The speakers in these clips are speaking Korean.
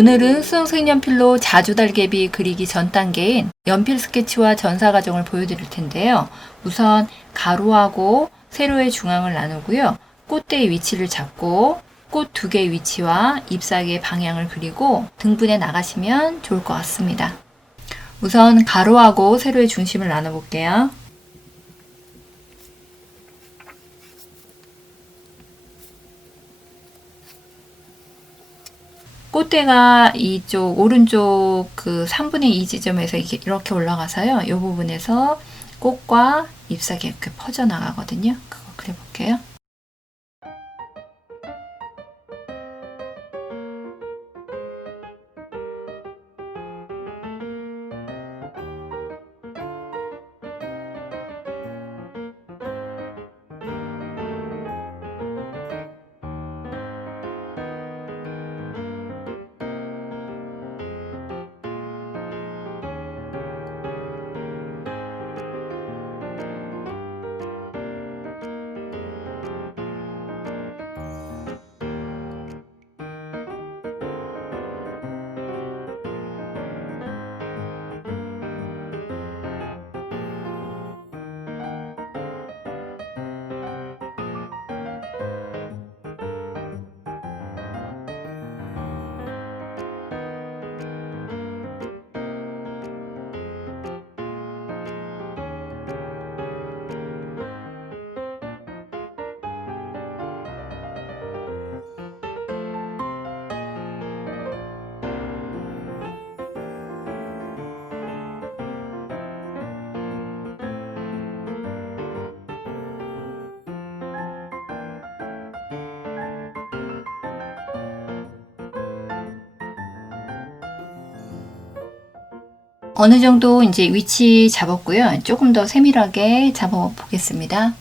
오늘은 수성 색연필로 자주달개비 그리기 전 단계인 연필 스케치와 전사 과정을 보여드릴 텐데요. 우선 가로하고 세로의 중앙을 나누고요. 꽃대의 위치를 잡고 꽃 두 개의 위치와 잎사귀의 방향을 그리고 등분해 나가시면 좋을 것 같습니다. 우선 가로하고 세로의 중심을 나눠볼게요. 꽃대가 이쪽 오른쪽 그 3분의 2 지점에서 이렇게, 올라가서요. 이 부분에서 꽃과 잎사귀 이렇게 퍼져나가거든요. 그거 그려볼게요. 어느 정도 이제 위치 잡았고요. 조금 더 세밀하게 잡아 보겠습니다.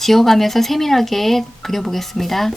지워가면서 세밀하게 그려보겠습니다.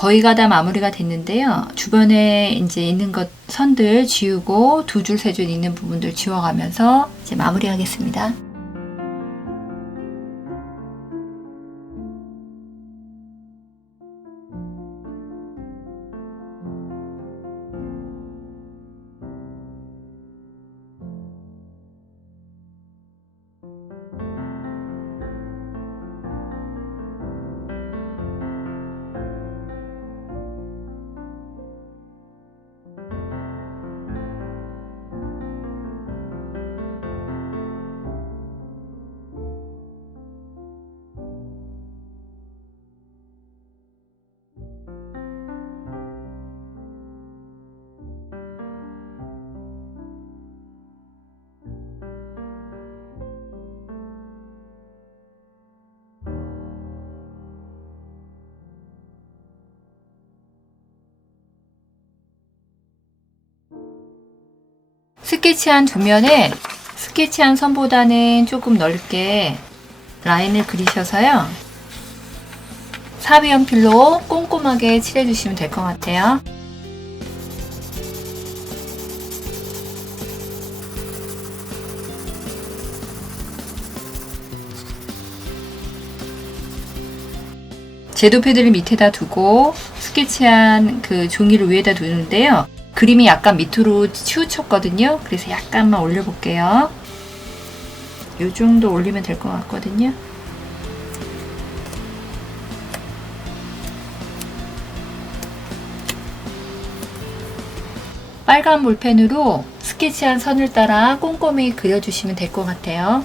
거의 가 다 마무리가 됐는데요. 주변에 이제 있는 것 선들 지우고 두 줄, 세 줄 있는 부분들 지워가면서 이제 마무리하겠습니다. 스케치한 두 면에 스케치한 선보다는 조금 넓게 라인을 그리셔서요. 사비 연필로 꼼꼼하게 칠해주시면 될 것 같아요. 제도 패드를 밑에다 두고 스케치한 그 종이를 위에다 두는데요. 그림이 약간 밑으로 치우쳤거든요. 그래서 약간만 올려볼게요. 이 정도 올리면 될 것 같거든요. 빨간 볼펜으로 스케치한 선을 따라 꼼꼼히 그려주시면 될 것 같아요.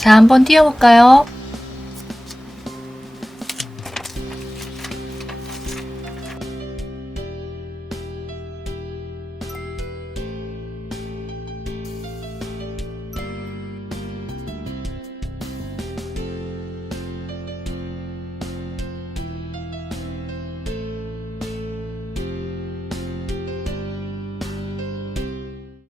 자, 한번 띄워볼까요?